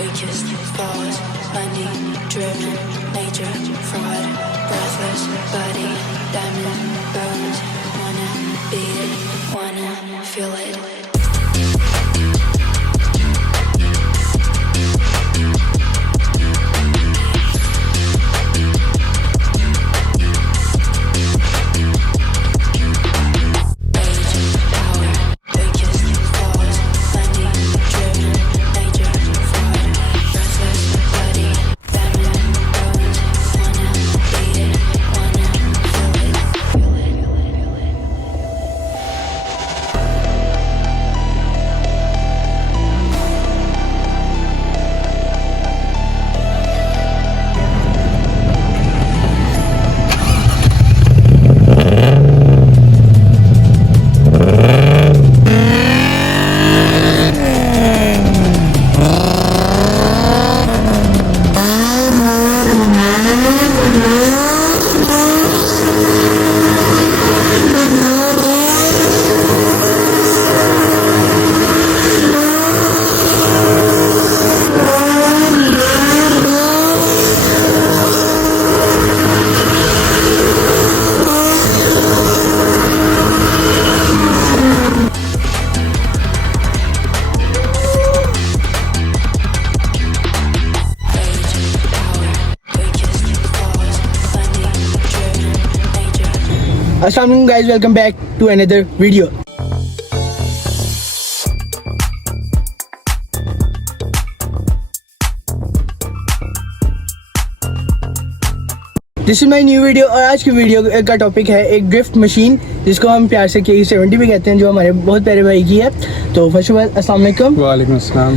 weakest flaws, money driven, nature, fraud, breathless body, diamond bones, wanna beat it, wanna feel it. Assalamualaikum guys, welcome back to another video. This is my new video और आज की video का topic है एक drift machine जिसको हम प्यार से KE70 भी कहते हैं, जो हमारे बहुत प्यारे भाई की है। तो फर्स्ट ऑफ ऑल अस्सलाम वालेकुम। वालेकुम अस्सलाम।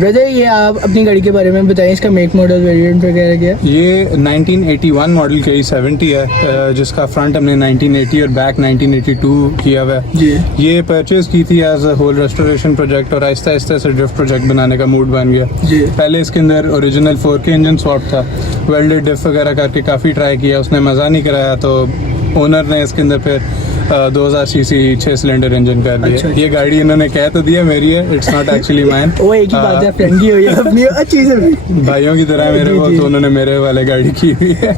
ब्रदर, ये आप अपनी गाड़ी के बारे में बताएं, इसका मेक मॉडल वेरिएंट वगैरह क्या है? ये 1981 मॉडल KE70 है, जिसका फ्रंट हमने 1980 और बैक 1982 किया हुआ है जी। ये परचेज की थी as a whole restoration project और आहिस्ता आहिस्ता से ड्रिफ्ट प्रोजेक्ट बनाने का मूड बन गया जी। पहले इसके अंदर ओरिजिनल 4K इंजन स्वैप था, वेल्डेड डिफ वगैरह करके काफ़ी ट्राई किया, उसने मज़ा नहीं कराया, तो ओनर ने इसके अंदर फिर 2000 सीसी 6 सिलेंडर इंजन कर दिया। अच्छा। ये गाड़ी इन्होंने कह तो दिया मेरी है, इट्स नॉट एक्चुअली माइन। वो एक ही बात है, फ्रेंड की हुई है अपनी अच्छी से भाइयों की तरह मेरे जी, को, जी। तो उन्होंने मेरे वाले गाड़ी की हुई है।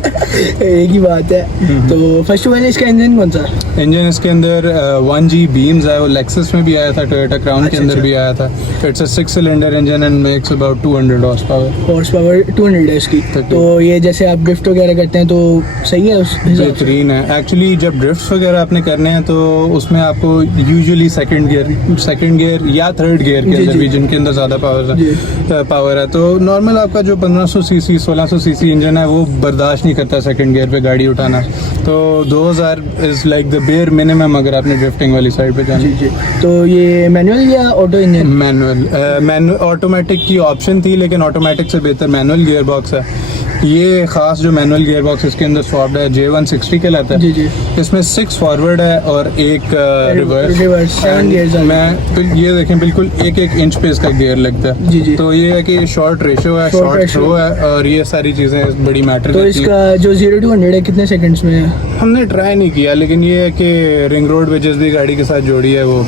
एक ही बात है। तो फर्स्ट ऑफ ऑल इसका इंजन कौन सा? इंजन इसके अंदर 1G बीम्स है, वो लेक्सस में भी आया था, टोयोटा क्राउन के अंदर भी आया था। It's a 6 cylinder engine and makes about 200 horse power. Horse power 200 है इसकी। तो ये जैसे आप ड्रिफ्ट वगैरह करते हैं तो सही है उस हिसाब से? बेहतरीन है एक्चुअली। जब ड्रिफ्ट वगैरह आपने करने हैं तो उसमें आपको यूजुअली सेकंड गियर या थर्ड गियर के अंदर भी, जिनके अंदर ज़्यादा पावर है, तो नॉर्मल आपका जो 1500 सीसी 1600 सीसी इंजन है वो बर्दाश्त नहीं करता सेकंड गियर पे गाड़ी उठाना। तो 2000 is like the bare minimum अगर आपने ड्रिफ्टिंग वाली साइड पे जाना। जी जी। तो ये मैनुअल या ऑटो इंजन? मैनुअल ऑटोमेटिक की ऑप्शन थी, लेकिन ऑटोमेटिक से बेहतर मैनुअल गियर बॉक्स है। ये खास जो मैनुअल गियर बॉक्स इसके अंदर स्वैप्ड है J160 कहलाता है। जी जी। इसमें 6 फॉरवर्ड है और एक रिवर्स 7 गियर्स हैं। मैं ये देखें बिल्कुल एक इंच पे इसका गियर लगता है। जी जी। तो ये है कि शॉर्ट रेशो है, शॉर्ट थ्रो है, और ये सारी चीज़ें बड़ी मैटर तो करती हैं। इसका जो 0 to 100 है कितने सेकंड्स में है? हमने ट्राई नहीं किया, लेकिन ये है कि रिंग रोड पे जिस भी गाड़ी के साथ जोड़ी है वो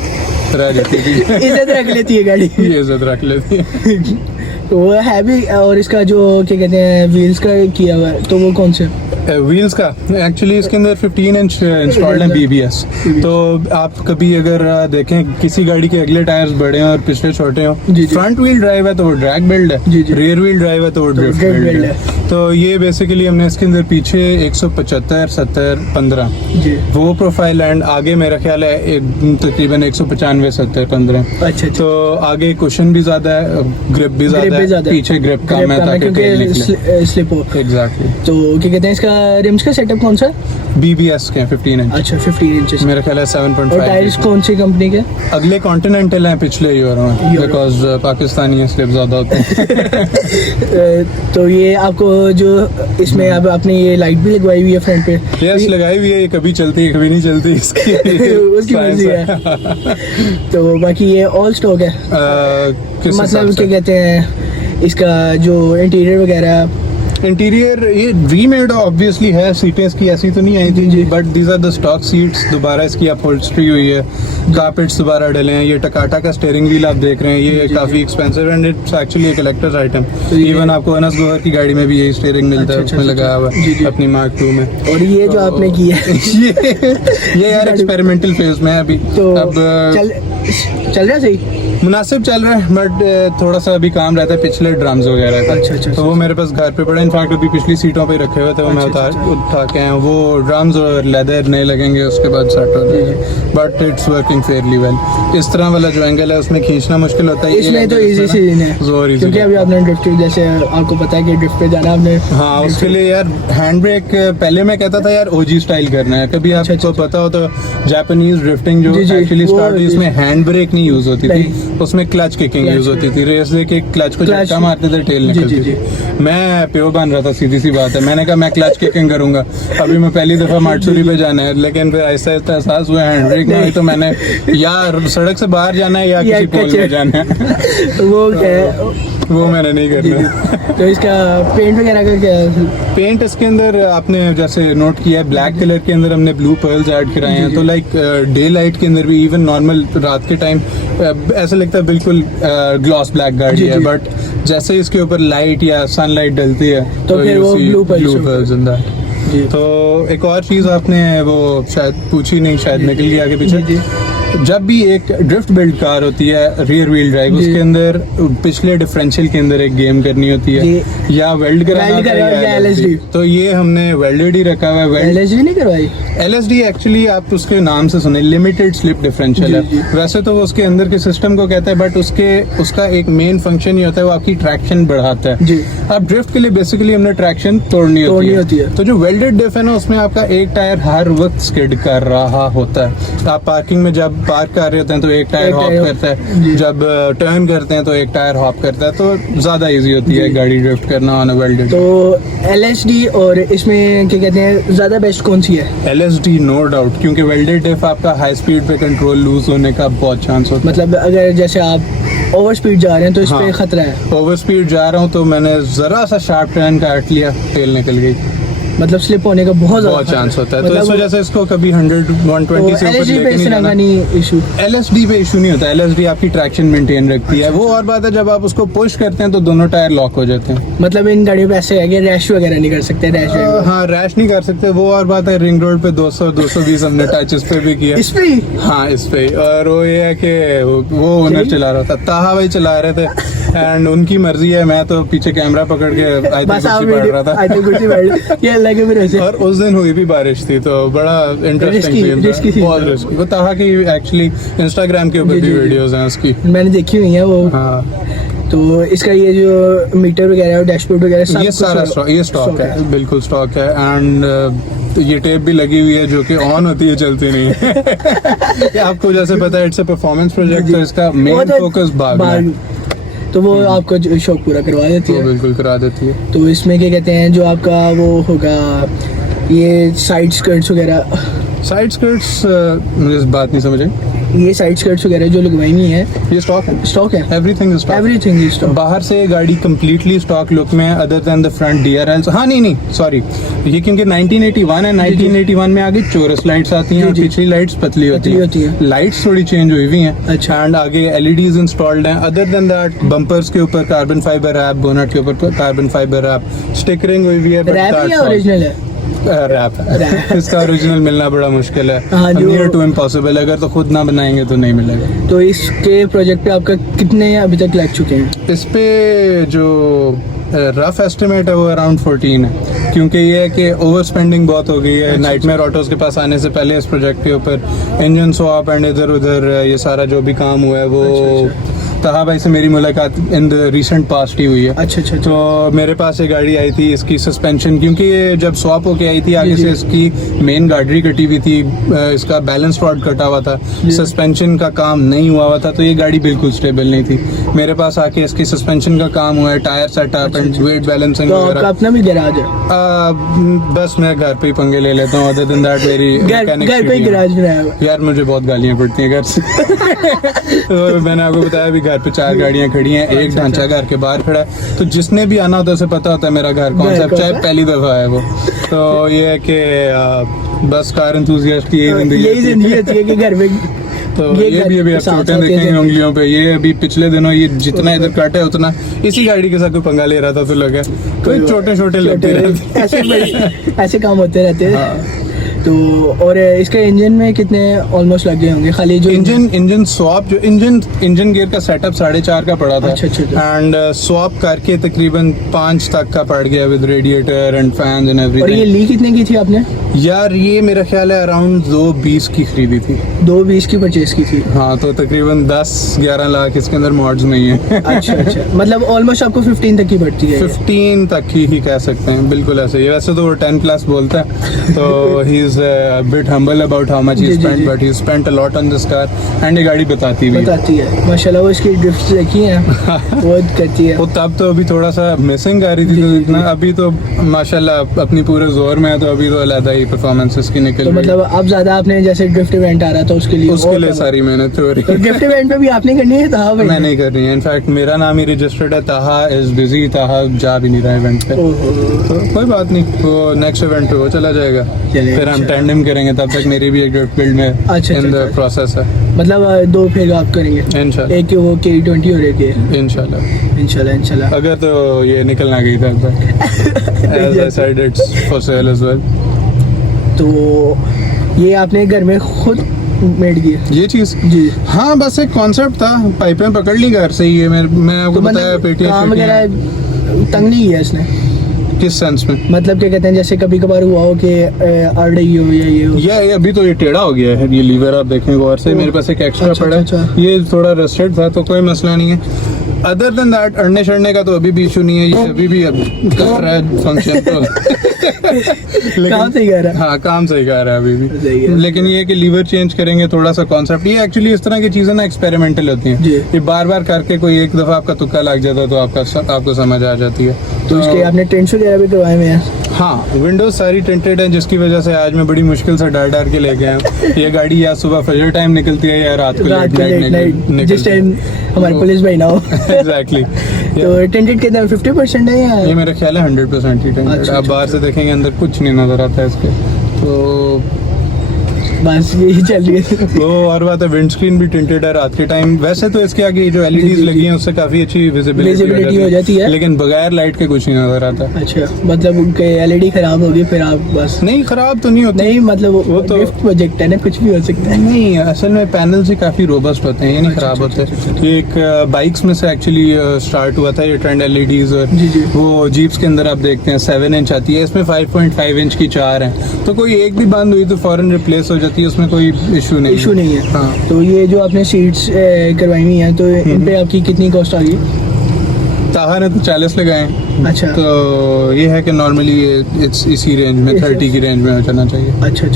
रह जाती है। इज्जत रख लेती है गाड़ी। ये इज्जत रख लेती है। तो वो है भी। और इसका जो क्या कहते हैं व्हील्स का किया हुआ है, तो वो कौन से? व्हील्स का एक्चुअली इसके अंदर 15 इंच इंस्टॉल्ड है BBS। तो आप कभी अगर देखें किसी गाड़ी के अगले टायर्स बड़े हैं और पिछले छोटे हों, फ्रंट व्हील ड्राइव है तो वो ड्रैग बिल्ड है, रियर व्हील ड्राइव है तो वो ड्रिफ्ट बिल्ड है। तो ये बेसिकली हमने इसके अंदर पीछे 175 70 15 वो प्रोफाइल एंड आगे मेरा ख्याल है तकरीबन 195 70 15। अच्छा। तो आगे कुशन भी ज्यादा है, ग्रिप भी ज्यादा है, पीछे ग्रिप कम है ताकि स्लिप हो। एग्जैक्टली। तो क्या कहते हैं इसका रिम्स का सेटअप कौन सा? BBS के 15 इंच। अच्छा 15 इंच। मेरा ख्याल है 7.5। और टायर्स कौन सी कंपनी के? अगले कॉन्टिनेंटल हैं, पिछले यूरो हैं, बिकॉज पाकिस्तानी स्लिप ज्यादा होते हैं। तो ये आपको जो इसमें अब आपने ये लाइट भी लगवाई हुई है फ्रंट पे? यस, लगाई हुई है। ये कभी चलती है कभी नहीं चलती, इसकी उसकी मर्जी है। तो बाकी ये ऑल स्टॉक है, मतलब क्या कहते हैं इसका जो इंटीरियर वगैरह इंटीरियर ये रीमेड ऑब्वियसली है, सीटें इसकी ऐसी तो नहीं आई थी, but these are the stock seats, दोबारा इसकी अपहोल्स्ट्री हुई है, कारपेट्स दोबारा डले हैं, ये टकाटा का स्टीयरिंग व्हील आप देख रहे हैं, ये काफी एक्सपेंसिव एंड इट्स एक्चुअली एक कलेक्टर्स आइटम। इवन आपको अनस गोहर की गाड़ी में भी यही स्टीयरिंग मिलता है, उसमें लगाया हुआ है अपनी मार्क 2 में। और ये जो आपने किया है ये यार एक्सपेरिमेंटल फेज में है अभी, तो अब चल रहा है सही, मुनासिब चल रहा है, बट थोड़ा सा अभी काम रहता है पिछले ड्रम्स वगैरह का। अच्छा, तो वो मेरे पास घर पे पड़े, इनफैक्ट अभी पिछली सीटों पे रखे हुए थे, वो मैं उठा के आया हूं। वो ड्रम्स और लेदर नए लगेंगे, उसके बाद सेट हो जाएंगे, but it's working fairly well. इस तरह वाला जो एंगल है उसमें खींचना मुश्किल होता है, इसमें तो इजी सीन है, क्योंकि अभी आपने ड्रिफ्ट, जैसे आपको पता है कि ड्रिफ्ट पे जाना आपने, हाँ उसके लिए यार हैंड ब्रेक, पहले मैं कहता था यार ओजी स्टाइल करना है, कभी आपको पता हो तो जापानीज ड्रिफ्टिंग जो एक्चुअली स्टार्ट हुई, इसमें हैंड ब्रेक नहीं यूज होती थी, उसमें क्लच किकिंग यूज होती थी, रेस लेके क्लच को झटका मारते थे, टेल निकलती थी। मैं प्यो बन रहा था, सीधी सी बात है, मैंने कहा मैं क्लच किकिंग करूंगा, अभी मैं पहली दफा माटसुरी पे जाना है, लेकिन फिर ऐसा ऐसा एहसास हुआ हैंड ब्रेक में, तो मैंने यार सड़क से बाहर जाना है या किसी पोल में जाना है वो क्या है, वो मैंने नहीं करना। तो इसका पेंट वगैरह का क्या है? पेंट इसके अंदर आपने जैसे नोट किया है, ब्लैक कलर के अंदर हमने ब्लू पर्ल्स ऐड कराए हैं, तो लाइक डे लाइट के अंदर भी, इवन नॉर्मल रात के टाइम ऐसा लगता है बिल्कुल ग्लॉस ब्लैक गाड़ी है, बट जैसे इसके ऊपर लाइट या सनलाइट डलती है तो फिर वो ब्लू पर्ल्स अंदर। तो एक और चीज आपने वो शायद पूछी नहीं, शायद निकल गई आगे पीछे। जब भी एक ड्रिफ्ट बिल्ड कार होती है रियर व्हील ड्राइव, उसके अंदर पिछले डिफरेंशियल के अंदर एक गेम करनी होती है, या वेल्ड कराना होता है या LSD, तो ये हमने वेल्डेड ही रखा हुआ है। LSD नहीं करवाई? LSD एक्चुअली आप उसके नाम से सुने, लिमिटेड स्लिप डिफरेंशियल है, वैसे तो वो उसके अंदर के सिस्टम को कहता है, बट उसका एक मेन फंक्शन ये होता है, वो आपकी ट्रैक्शन बढ़ाता है। अब ड्रिफ्ट के लिए बेसिकली हमने ट्रैक्शन तोड़नी होती है, तो जो वेल्डेड डिफ है ना, उसमें आपका एक टायर हर वक्त स्किड कर रहा होता है। आप पार्किंग में जब पार्क कर रहे होते हैं तो एक टायर हॉप करता है, जब टर्न करते हैं तो एक टायर हॉप करता है, तो ज्यादा इजी होती है गाड़ी ड्रिफ्ट करना ऑन अ वेल्डेड। तो LSD और इसमें क्या कहते हैं, ज्यादा बेस्ट कौन सी है? LSD नो डाउट, क्योंकि वेल्डेड डिफ आपका हाई स्पीड पे कंट्रोल लूज होने का बहुत चांस होता है। मतलब अगर जैसे आप ओवर स्पीड जा रहे हैं तो इस पे खतरा है। ओवर स्पीड जा रहा हूँ तो मैंने जरा सा शार्प टर्न काट लिया, तेल निकल गई, मतलब स्लिप होने का बहुत चांस होता है, तो इस वजह से इसको कभी 100-120 से ऊपर लेके नहीं जाना। LSD पे इशू नहीं होता, LSD आपकी ट्रैक्शन मेंटेन रखती है। वो और बात है, जब आप उसको पुश करते हैं तो दोनों टायर लॉक हो जाते हैं। मतलब इन गाड़ियों पे ऐसे है कि रैश वगैरह नहीं कर सकते, हाँ रैश नहीं कर सकते। वो और बात है, रिंग रोड पे 200-220 हमने टच इस पे भी किया, इस पे? हाँ इस पे। और वो ये है कि वो ओनर चला रहा था, ताहा भाई चला रहे थे, एंड उनकी मर्जी है, मैं तो पीछे कैमरा पकड़ के पढ़ रहा था। और उस दिन हुई भी बारिश थी, तो बड़ा इंटरेस्टिंग बहुत रिस्की। वो ताहा की एक्चुअली इंस्टाग्राम के ऊपर भी वीडियोस हैं उसकी, मैंने देखी हुई है वो। हाँ तो इसका ये जो मीटर वगैरह और डैशबोर्ड वगैरह ये सारा स्टॉक है, बिल्कुल स्टॉक है। एंड ये टेप भी लगी हुई है जो कि ऑन होती है, चलती नहीं है। आपको जैसे पता है इट्स अ परफॉर्मेंस प्रोजेक्ट, तो इसका मेन फोकस भागना है, तो वो आपको शौक पूरा करवा देती है। बिल्कुल करा देती है। तो इसमें क्या कहते हैं, जो आपका वो होगा, ये साइड स्कर्ट्स वगैरह, साइड स्कर्ट्स मुझे इस बात नहीं समझ आई। ये साइड स्कर्ट्स वगैरह जो लगवाई हुई है, ये स्टॉक है, स्टॉक है, एवरीथिंग इज स्टॉक। बाहर से गाड़ी कंप्लीटली स्टॉक लुक में, other than the front DRL। हाँ नहीं सॉरी, ये क्योंकि 1981 है, 1981 में आगे चोरस लाइट्स आती हैं और पिछली लाइट्स पतली होती है। लाइट्स थोड़ी चेंज हुई हुई हैं, अच्छा, एंड आगे LEDs इंस्टॉल्ड हैं। अदर देन दैट बम्पर्स के ऊपर कार्बन फाइबर रैप, बोनट के ऊपर कार्बन फाइबर रैप, स्टिकरिंग हुई हुई है। रैप या ओरिजिनल है? रैप है। इसका ओरिजिनल मिलना बड़ा मुश्किल है, नियर टू इम्पॉसिबल। अगर तो खुद ना बनाएंगे तो नहीं मिलेगा। तो इसके प्रोजेक्ट पे आपका कितने अभी तक लग चुके हैं? इस पे जो रफ एस्टिमेट है वो अराउंड 14 है, क्योंकि ये है कि ओवर स्पेंडिंग बहुत हो गई है। नाइटमेयर ऑटोज के पास आने से पहले इस प्रोजेक्ट के ऊपर इंजन स्वैप एंड इधर उधर ये सारा जो भी काम हुआ है वो ताहा भाई से मेरी मुलाकात इन द रिसेंट पास्ट ही हुई है। अच्छा। तो मेरे पास ये गाड़ी आई थी, इसकी सस्पेंशन, क्योंकि ये जब स्वैप होके आई थी आगे से इसकी मेन गाड़ी कटी हुई थी, इसका बैलेंस रॉड कटा हुआ था, सस्पेंशन का काम नहीं हुआ था, तो ये गाड़ी बिल्कुल स्टेबल नहीं थी। मेरे पास आके इसकी सस्पेंशन का काम हुआ है, tyre setup and weight balancing वगैरह। अपना भी गैराज है? बस मैं घर पे ही पंगे ले लेता हूँ, अदर देन दैट मेरी घर पे गैराज बनाया। यार मुझे बहुत गालियाँ पड़ती हैं घर से। तो मैंने आपको बताया भी घर पे 4 गाड़ियां खड़ी हैं, एक ढांचा घर के बाहर खड़ा है, तो जिसने भी आना होता है उसे पता होता है मेरा घर कौन सा, चाहे पहली दफा है वो। तो ये है कि बस कार एंथुसियास्ट की यही जिंदगी होती है कि घर में। तो ये भी अभी आप चोटें देखेंगे उंगलियों पे, ये अभी पिछले दिनों ये जितना इधर काटे उतना इसी गाड़ी के साथ कोई पंगा ले रहा था, तो लगा कोई छोटे छोटे लगते रहते ऐसे काम होते रहते हैं। हाँ। तो और इसके इंजन में कितने ऑलमोस्ट लगे होंगे? खाली जो इंजन स्वैप, जो इंजन गियर का सेटअप 4.5 का पड़ा था, एंड स्वैप करके तकरीबन 5 तक का पड़ गया with radiator and fans and everything. और ये ली कितने की थी आपने? यार ये मेरा ख्याल है अराउंड 220 की खरीदी थी। 220 की परचेज की थी। हाँ, तो तकरीबन 10-11 लाख इसके अंदर मॉड्स नहीं है। अच्छा अच्छा, मतलब ऑलमोस्ट आपको 15 तक की पड़ती है? 15 तक ही कह सकते हैं, बिल्कुल ऐसे ही। वैसे तो वो 10+ बोलता है, तो he is bit humble about how much he spent, but he spent a lot on this car, and ये गाड़ी बताती है माशाल्लाह। वो इसकी ड्रिफ्ट्स देखी हैं बहुत करती है वो। तब तो अभी थोड़ा सा मिसिंग आ रही थी, तो इतना अभी तो माशाल्लाह अपनी पूरे जोर में है, तो अभी तो अलग ही परफॉर्मेंसेस की निकल तो रही है। मतलब अब ज्यादा आपने जैसे ड्रिफ्ट इवेंट आ रहा था उसके लिए सारी मेहनत हो रही है। ड्रिफ्ट इवेंट पे भी आपने करनी है? ताहा मैं नहीं कर रही है, इनफैक्ट मेरा नाम ही रजिस्टर्ड है, ताहा इज बिजी, ताहा जा भी नहीं रहा इवेंट पे। तो कोई बात नहीं, वो नेक्स्ट इवेंट पे वो चला जाएगा, फिर हम टैंडम करेंगे, तब तक मेरी भी एक ड्रिफ्ट फील्ड में इन द प्रोसेस है। मतलब 2 फिर आप करेंगे इंशाल्लाह, एक वो K20 और एक इंशाल्लाह अगर तो ये निकलना गई था as I said it's for sale as well। तो ये आपने घर में खुद मेड किया ये चीज? जी हाँ, बस एक कॉन्सेप्ट था, पाइपें पकड़ ली घर से ही है। मैं आपको बताया काम वगैरह तंग नहीं किया इसने? किस सेंस में? मतलब क्या कहते हैं, जैसे कभी कभार हुआ हो कि अड़ रही हो या ये हो? ये अभी तो ये टेढ़ा हो गया है, ये लीवर आप देखें गौर से, मेरे पास एक एक्स्ट्रा पड़ा है, ये थोड़ा रस्टेड था, तो कोई मसला नहीं है। अदर देन दैट अड़ने शड़ने का तो अभी भी इशू नहीं है, ये अभी भी कर रहा है फंक्शन तो काम सही कर रहा है। हाँ, काम सही कर रहा है अभी भी, लेकिन ये है कि लीवर चेंज करेंगे थोड़ा सा कॉन्सेप्ट। ये एक्चुअली इस तरह की चीजें ना एक्सपेरिमेंटल होती हैं, ये बार बार करके कोई एक दफा आपका तुक्का लग जाता है तो आपको समझ आ जाती है। तो इसके आपने टेंट्स वगैरह भी करवाए हुए हैं? हाँ, विंडोज सारी टिंटेड है, जिसकी वजह से आज मैं बड़ी मुश्किल से डर के लेके आया हूँ। ये गाड़ी या सुबह फजर टाइम निकलती है या रात को लेट नाइट, जिस टाइम हमारे पुलिस भाई ना हो। एग्जैक्टली। तो टेंटेड कितना 50% है या? ये मेरा ख्याल है 100% ही टेंटेड। आप बाहर से देखेंगे अंदर कुछ नहीं नजर आता है इसके, तो बस यही चल रही है। तो और बात है, विंडस्क्रीन भी टिंटेड है रात के टाइम। वैसे तो इसके आगे जो एलईडीज लगी हैं उससे काफी अच्छी विजिबिलिटी हो जाती है, लेकिन बगैर लाइट के कुछ नहीं नजर आता। अच्छा, मतलब उनके एलईडी खराब होगी फिर आप बस? नहीं, खराब तो नहीं होती। नहीं, मतलब वो तो गिफ्ट प्रोजेक्ट है ना, कुछ भी हो सकता है। नहीं, असल में पैनल्स ही काफी रोबस्ट होते हैं, ये नहीं खराब होते। ये एक बाइक्स में से एक्चुअली स्टार्ट हुआ था ये ट्रेंड एलईडीज, और वो जीप्स के अंदर आप देखते हैं 7 इंच आती है, इसमें 5.5 इंच की 4 है, तो कोई एक भी बंद हुई तो फौरन रिप्लेस हो जाती है, उसमें कोई इशू नहीं है। हाँ। तो ये जो आपने सीट्स करवाई हुई हैं, तो इन पे आपकी कितनी कॉस्ट आ गई? ताहा ने तो 40 लगाए। अच्छा, तो ये है कि नॉर्मली इसी रेंज में 30 की रेंज में हो जाना चाहिए। अच्छा।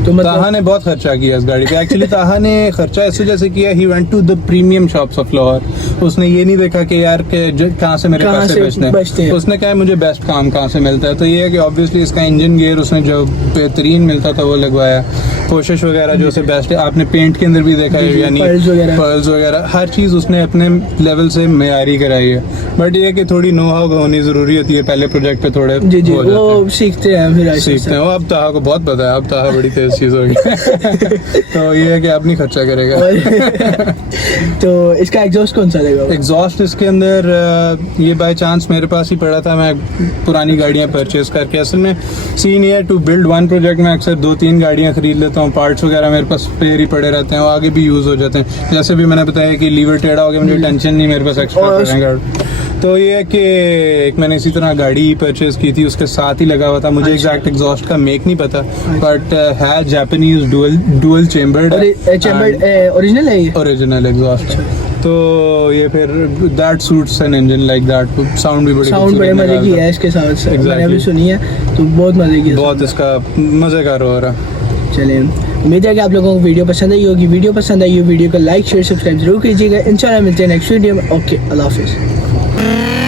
तो मतलब ताहा ने बहुत खर्चा किया इस गाड़ी पे। एक्चुअली ताहा ने खर्चा ऐसे जैसे किया, he went to the premium shops of Lahore. उसने ये नहीं देखा कि यार कहाँ से मेरे पैसे बचते हैं, उसने कहा मुझे बेस्ट काम कहाँ से मिलता है। तो ये है कि ऑब्वियसली इसका इंजन गियर उसने जो बेहतरीन मिलता था वो लगवाया, कोशिश वगैरह जो से बेस्ट है। आपने पेंट के अंदर भी देखा है, यानी पर्ल्स वगैरह हर चीज उसने अपने लेवल से मेयारी कराई है। बट ये है कि थोड़ी नो हाउ होनी जरूरी होती है, पहले प्रोजेक्ट पे थोड़े वो सीखते हैं, फिर सीखते हैं। अब ताहा को बहुत पता है, अब ताहा बड़ी तेज चीज होगी। तो ये है कि अब नहीं खर्चा करेगा। तो इसका एग्जॉस्ट कौन सा देगा? एग्जॉस्ट इसके अंदर ये बाय चांस मेरे पास ही पड़ा था, मैं पुरानी गाड़ियां परचेज करके। असल में सीन ये है, टू बिल्ड वन प्रोजेक्ट में अक्सर 2-3 गाड़ियां खरीद लेता हूँ, पार्ट्स वगैरह मेरे पास पेयर ही पड़े रहते हैं, वो आगे भी यूज हो जाते हैं। जैसे भी मैंने बताया कि लीवर टेढ़ा हो गया, मुझे टेंशन नहीं, मेरे पास एक्स्ट्रा पड़ेगा। तो ये है कि एक मैंने इसी तरह गाड़ी परचेज की थी, उसके साथ ही लगा हुआ था। मुझे एग्जैक्ट एग्जॉस्ट का मेक नहीं पता, बट है जापानीज डुअल चेम्बर्ड ओरिजिनल है ये, ओरिजिनल एग्जॉस्ट। तो ये फिर that suits an engine like that. Sound भी बड़े मजे की है इसके साथ, मैंने भी सुनी है, तो बहुत मजे की, बहुत इसका मजे का हो रहा। चलिए, उम्मीद है कि आप लोगों को वीडियो पसंद आई होगी। वीडियो पसंद आई हो वीडियो को लाइक शेयर सब्सक्राइब जरूर कीजिएगा। इंशाल्लाह मिलते हैं नेक्स्ट वीडियो में। ओके, अल्लाह हाफिज़।